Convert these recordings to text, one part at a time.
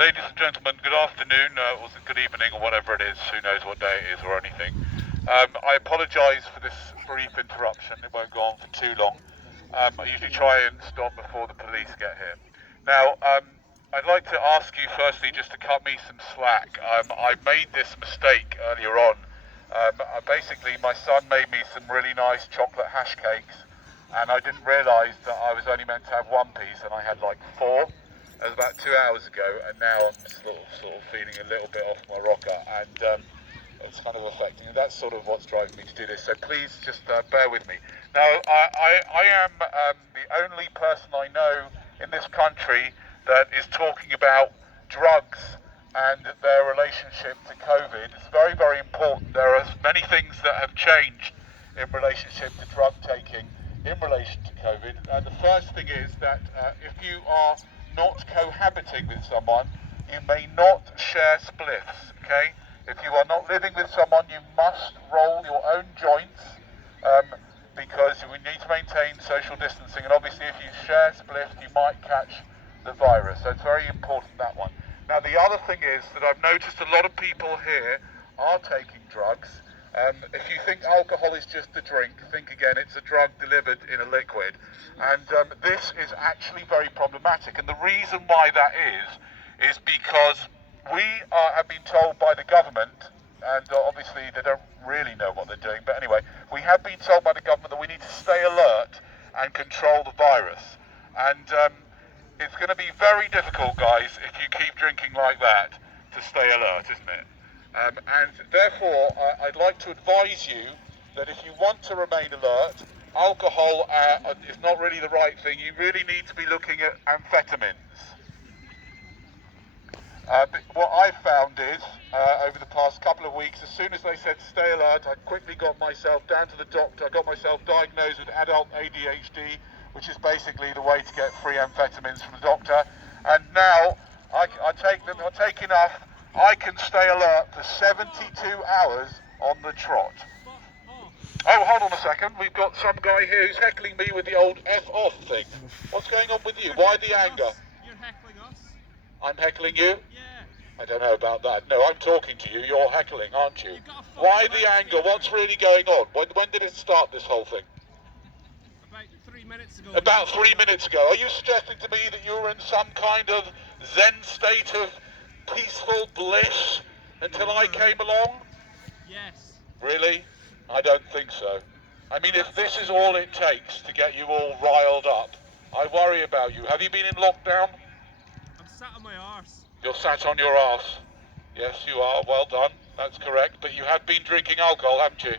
Ladies and gentlemen, good afternoon, or good evening, or whatever it is, who knows what day it is or anything. I apologise for this brief interruption, it won't go on for too long. I usually try and stop before the police get here. Now, I'd like to ask you firstly just to cut me some slack. I made this mistake earlier on. Basically, my son made me some really nice chocolate hash cakes, and I didn't realise that I was only meant to have one piece, and I had like four. It was about 2 hours ago, and now I'm sort of feeling a little bit off my rocker, and it's kind of affecting. And that's sort of what's driving me to do this. So please just bear with me. Now, I am the only person I know in this country that is talking about drugs and their relationship to COVID. It's very, very important. There are many things that have changed in relationship to drug taking in relation to COVID. The first thing is that if you are not cohabiting with someone, you may not share spliffs, okay? If you are not living with someone, you must roll your own joints because we need to maintain social distancing, and obviously if you share spliffs, you might catch the virus, so it's very important, that one. Now the other thing is that I've noticed a lot of people here are taking drugs. If you think alcohol is just a drink, think again, it's a drug delivered in a liquid. And this is actually very problematic. And the reason why that is because we have been told by the government, and obviously they don't really know what they're doing, but anyway, we have been told by the government that we need to stay alert and control the virus. And it's going to be very difficult, guys, if you keep drinking like that, to stay alert, isn't it? And therefore, I'd like to advise you that if you want to remain alert, alcohol is not really the right thing. You really need to be looking at amphetamines. What I've found is, over the past couple of weeks, as soon as they said stay alert, I quickly got myself down to the doctor. I got myself diagnosed with adult ADHD, which is basically the way to get free amphetamines from the doctor. And now I take them, I take enough. I can stay alert for 72 hours on the trot. Oh, hold on a second. We've got some guy here who's heckling me with the old F off thing. What's going on with you? Why the anger? You're heckling us. I'm heckling you? Yeah. I don't know about that. No, I'm talking to you. You're heckling, aren't you? Why the anger? What's really going on? When did it start, this whole thing? About 3 minutes ago. About 3 minutes ago. Are you suggesting to me that you were in some kind of Zen state of peaceful bliss until I came along? Yes. Really? I don't think so. I mean, if this is all it takes to get you all riled up, I worry about you. Have you been in lockdown? I'm sat on my arse. You're sat on your arse. Yes, you are. Well done. That's correct. But you have been drinking alcohol, haven't you?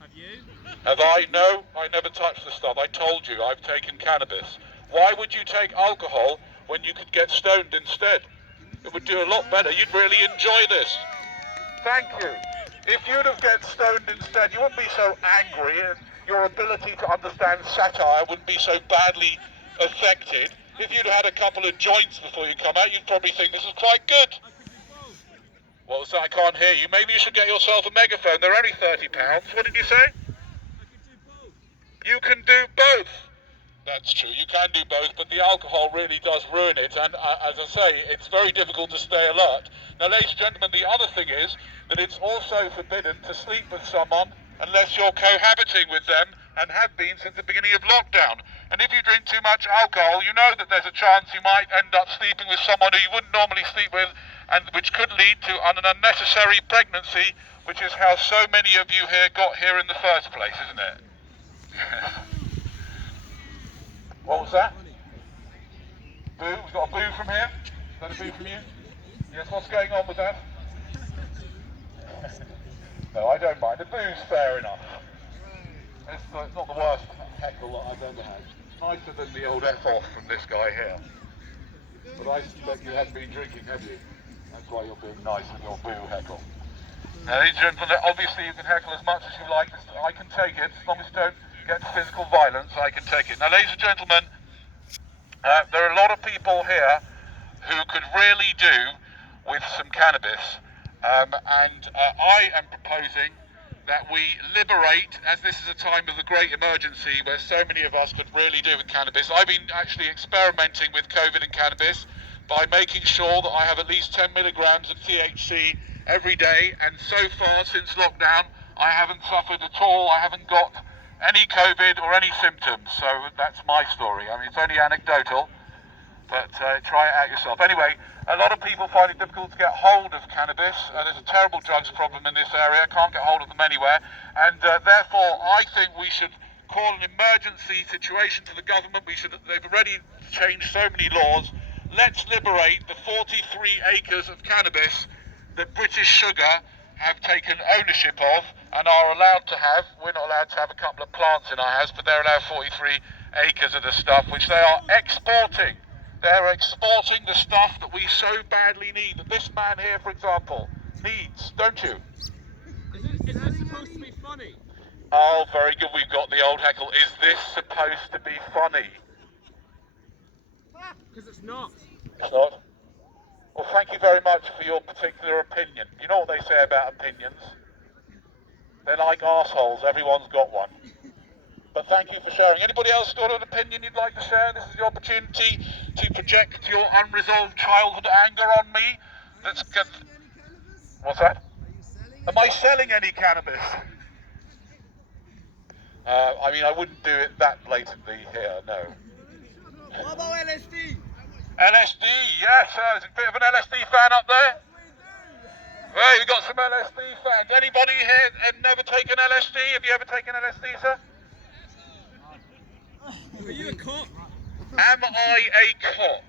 Have you? Have I? No, I never touched the stuff. I told you, I've taken cannabis. Why would you take alcohol when you could get stoned instead? It would do a lot better. You'd really enjoy this. Thank you. If you'd have get stoned instead, you wouldn't be so angry, and your ability to understand satire wouldn't be so badly affected. If you'd had a couple of joints before you come out, you'd probably think this is quite good. I could do both. What was that? I can't hear you. Maybe you should get yourself a megaphone. They're only £30. What did you say? I could do both. You can do both. That's true, you can do both, but the alcohol really does ruin it, and as I say, it's very difficult to stay alert. Now, ladies and gentlemen, the other thing is that it's also forbidden to sleep with someone unless you're cohabiting with them, and have been since the beginning of lockdown. And if you drink too much alcohol, you know that there's a chance you might end up sleeping with someone who you wouldn't normally sleep with, and which could lead to an unnecessary pregnancy, which is how so many of you here got here in the first place, isn't it? What was that? Boo? We've got a boo from here? Is that a boo from you? Yes, what's going on with that? No, I don't mind. A boo's fair enough. It's not the worst heckle that I've ever had. Nicer than the old F-off from this guy here. But I suspect you haven't been drinking, have you? That's why you're being nice with your boo heckle. Now, ladies and gentlemen, obviously you can heckle as much as you like. I can take it, as long as you don't get to physical violence, I can take it. Now, ladies and gentlemen, there are a lot of people here who could really do with some cannabis, and I am proposing that we liberate, as this is a time of a great emergency where so many of us could really do with cannabis. I've been actually experimenting with COVID and cannabis. by making sure that I have at least 10 milligrams of THC every day, and so far since lockdown I haven't suffered at all. I haven't got any COVID or any symptoms, so that's my story. I mean, it's only anecdotal, but try it out yourself. Anyway, a lot of people find it difficult to get hold of cannabis. There's a terrible drugs problem in this area. Can't get hold of them anywhere, and therefore I think we should call an emergency situation to the government. They've already changed so many laws. Let's liberate the 43 acres of cannabis that British Sugar have taken ownership of and are allowed to have. We're not allowed to have a couple of plants in our house, but they're allowed 43 acres of the stuff, which they are exporting. They're exporting the stuff that we so badly need, that this man here, for example, needs, don't you? Is this supposed to be funny? Oh, very good. We've got the old heckle. Is this supposed to be funny? Because it's not. It's not? Well, thank you very much for your particular opinion. You know what they say about opinions? They're like arseholes. Everyone's got one. But thank you for sharing. Anybody else got an opinion you'd like to share? This is the opportunity to project your unresolved childhood anger on me. That's good. What's that? Am I selling any cannabis? I mean, I wouldn't do it that blatantly here, no. What about LSD? LSD, yes, there's a bit of an LSD fan up there. Well, we've got some LSD fans. Anybody here never taken LSD? Have you ever taken LSD, sir? Are you a cop? Am I a cop?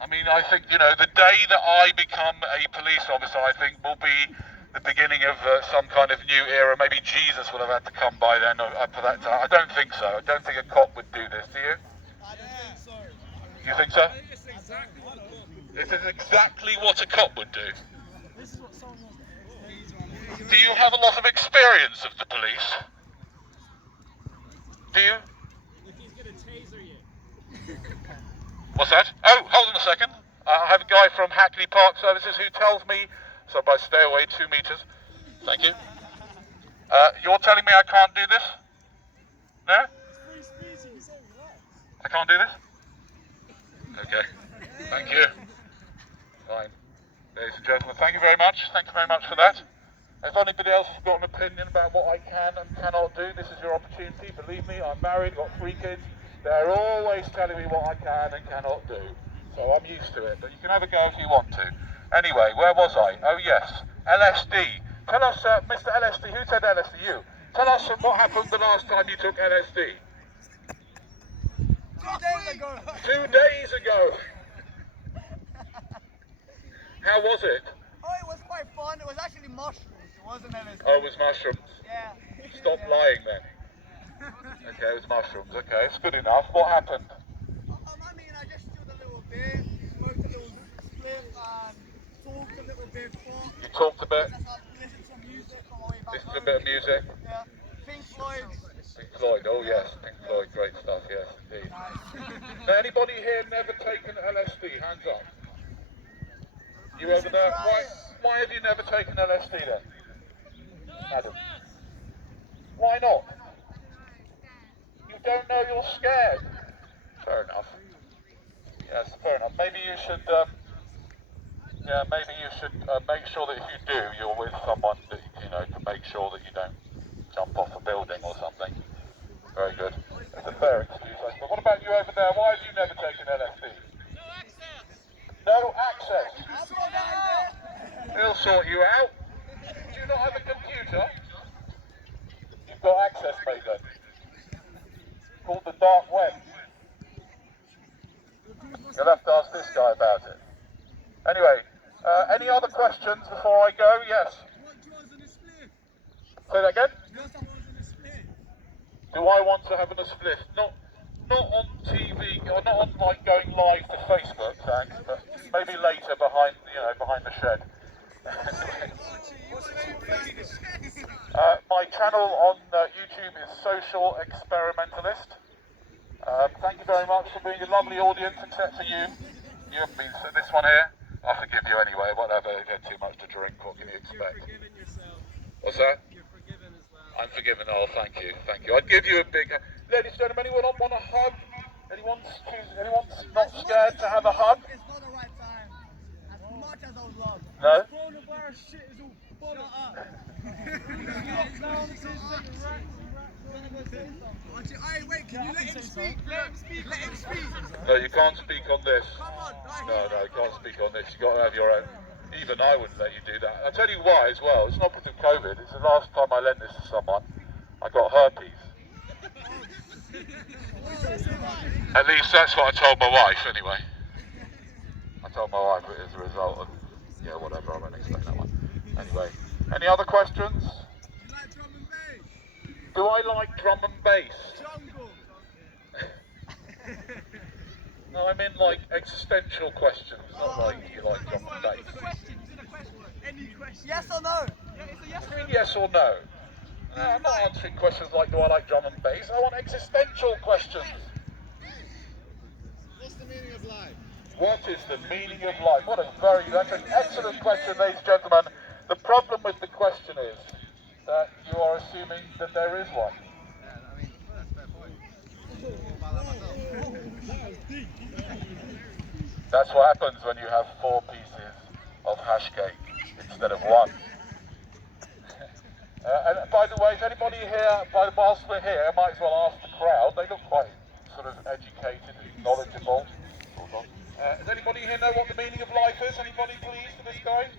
I mean, I think, you know, the day that I become a police officer, I think will be the beginning of some kind of new era. Maybe Jesus would have had to come by then for that time. I don't think so. I don't think a cop would do this, do you? I don't think so. You think so? I think it's exactly what a cop would do. This is exactly what a cop would do. This is what someone Do you have a lot of experience of the police? Do you? Look, he's gonna taser you. What's that? Oh, hold on a second. I have a guy from Hackney Park Services who tells me, so by stay away 2 meters. Thank you. You're telling me I can't do this? No? I can't do this? Okay. Thank you. Fine. Ladies and gentlemen, thank you very much. Thank you very much for that. If anybody else has got an opinion about what I can and cannot do, this is your opportunity. Believe me, I'm married, got 3 kids. They're always telling me what I can and cannot do. So I'm used to it, but you can have a go if you want to. Anyway, where was I? Oh yes, LSD. Tell us, Mr. LSD, who said LSD? You. Tell us what happened the last time you took LSD. 2 days ago. 2 days ago. How was it? Oh, it was quite fun. It was actually mushrooms. It wasn't LSD. Oh, it was mushrooms. Yeah. Stop lying then. Okay, it was mushrooms. Okay, it's good enough. What happened? I mean, I just chilled a little bit, smoked a little split, and talked a little bit. You talked a bit. Listened to some music on my way back Listened to a home. bit of music. Yeah. Pink Floyd. Pink Floyd. Oh yes, Pink Floyd. Great stuff. Yes, indeed. Now, anybody here never taken LSD? Hands up. You over there? Why have you never taken LSD then, Adam? Why not? You don't know you're scared. Fair enough. Yes, fair enough. Maybe you should. Maybe you should make sure that if you do, you're with someone that you know to make sure that you don't jump off a building or something. Very good. That's a fair excuse, I suppose. What about you over there? Why have you never taken LSD? No access. He'll sort you out. Do you not have a computer? You've got access, mate, then. Called the dark web. You'll have to ask this guy about it. Anyway, any other questions before I go? Yes. Say that again? Do I want to have a split? Not on TV, or not on like going live to Facebook, thanks, but maybe later behind the shed. My channel on YouTube is Social Experimentalist. Thank you very much for being a lovely audience, except for you. You haven't been this one here. I'll forgive you anyway, whatever. You had too much to drink, what can you expect? You're forgiven yourself. What's that? You're forgiven as well. I'm forgiven. Oh, thank you. Thank you. I'd give you a big... Ladies and gentlemen, anyone want a hug? Anyone's not scared to have a hug? It's not the right time. As much as I would love. No? Coronavirus shit is all shut up. Hey, wait, can you let him speak? Let him speak. Let him speak. No, you can't speak on this. Come on, No, you can't speak on this. You've got to have your own. Even I wouldn't let you do that. I'll tell you why as well. It's not because of COVID. It's the last time I lent this to someone. I got herpes. At least that's what I told my wife, anyway. I told my wife it as a result of, yeah, whatever, I won't explain that one. Anyway, any other questions? You like drum and bass? Do I like drum and bass? Jungle. No, I mean like existential questions, not like you like drum and bass. Any question? Yes or no? Yeah, it's a yes I mean yes or no? No, I'm not answering questions like do I like drum and bass, I want existential questions. What's the meaning of life? What is the meaning of life? That's an excellent question, ladies and gentlemen. The problem with the question is that you are assuming that there is one. Yeah, I mean, that's a fair point. What about that myself? That's what happens when you have 4 pieces of hash cake instead of 1. And by the way, is anybody here, whilst we're here, I might as well ask the crowd, they look quite sort of educated and knowledgeable. Does anybody here know what the meaning of life is? Anybody please for this guy?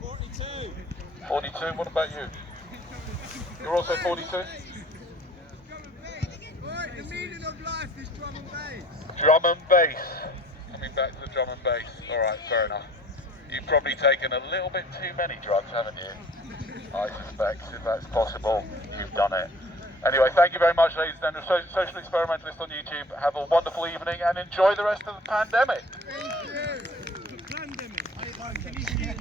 42. 42, what about you? You're also 42? Right, the meaning of life is drum and bass. Drum and bass. Coming back to the drum and bass. Alright, fair enough. You've probably taken a little bit too many drugs, haven't you? I suspect, if that's possible, you've done it. Anyway, thank you very much, ladies and gentlemen. Social Experimentalist on YouTube. Have a wonderful evening and enjoy the rest of the pandemic. Thank you. The pandemic. Can you see it?